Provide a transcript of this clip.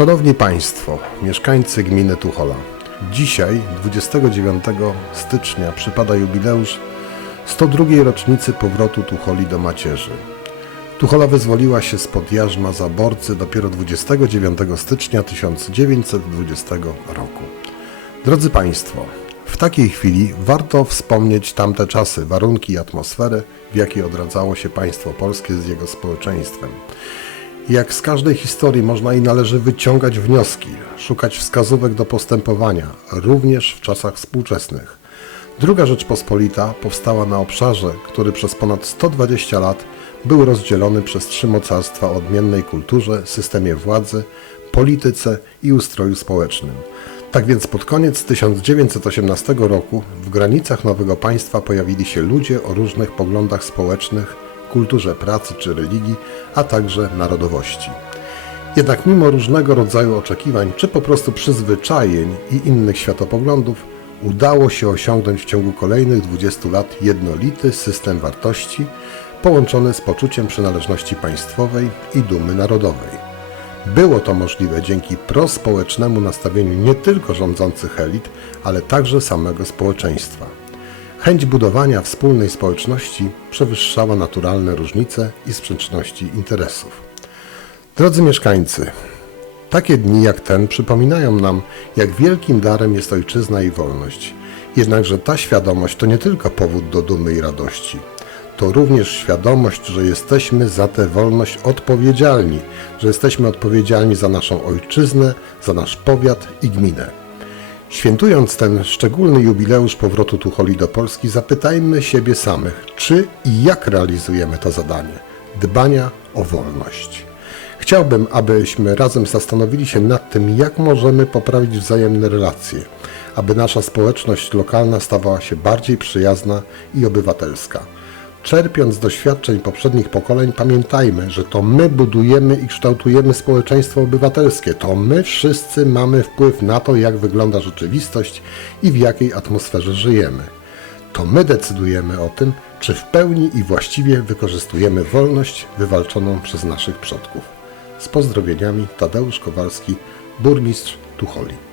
Szanowni Państwo, mieszkańcy gminy Tuchola. Dzisiaj, 29 stycznia, przypada jubileusz 102 rocznicy powrotu Tucholi do macierzy. Tuchola wyzwoliła się spod jarzma zaborcy dopiero 29 stycznia 1920 roku. Drodzy Państwo, w takiej chwili warto wspomnieć tamte czasy, warunki i atmosferę, w jakiej odradzało się państwo polskie z jego społeczeństwem. Jak z każdej historii można i należy wyciągać wnioski, szukać wskazówek do postępowania, również w czasach współczesnych. Druga Rzeczpospolita powstała na obszarze, który przez ponad 120 lat był rozdzielony przez trzy mocarstwa o odmiennej kulturze, systemie władzy, polityce i ustroju społecznym. Tak więc pod koniec 1918 roku w granicach nowego państwa pojawili się ludzie o różnych poglądach społecznych, kulturze pracy czy religii, a także narodowości. Jednak mimo różnego rodzaju oczekiwań, czy po prostu przyzwyczajeń i innych światopoglądów, udało się osiągnąć w ciągu kolejnych 20 lat jednolity system wartości, połączony z poczuciem przynależności państwowej i dumy narodowej. Było to możliwe dzięki prospołecznemu nastawieniu nie tylko rządzących elit, ale także samego społeczeństwa. Chęć budowania wspólnej społeczności przewyższała naturalne różnice i sprzeczności interesów. Drodzy mieszkańcy, takie dni jak ten przypominają nam, jak wielkim darem jest ojczyzna i wolność. Jednakże ta świadomość to nie tylko powód do dumy i radości. To również świadomość, że jesteśmy za tę wolność odpowiedzialni, że jesteśmy odpowiedzialni za naszą ojczyznę, za nasz powiat i gminę. Świętując ten szczególny jubileusz powrotu Tucholi do Polski, zapytajmy siebie samych, czy i jak realizujemy to zadanie dbania o wolność. Chciałbym, abyśmy razem zastanowili się nad tym, jak możemy poprawić wzajemne relacje, aby nasza społeczność lokalna stawała się bardziej przyjazna i obywatelska. Czerpiąc z doświadczeń poprzednich pokoleń, pamiętajmy, że to my budujemy i kształtujemy społeczeństwo obywatelskie. To my wszyscy mamy wpływ na to, jak wygląda rzeczywistość i w jakiej atmosferze żyjemy. To my decydujemy o tym, czy w pełni i właściwie wykorzystujemy wolność wywalczoną przez naszych przodków. Z pozdrowieniami Tadeusz Kowalski, burmistrz Tucholi.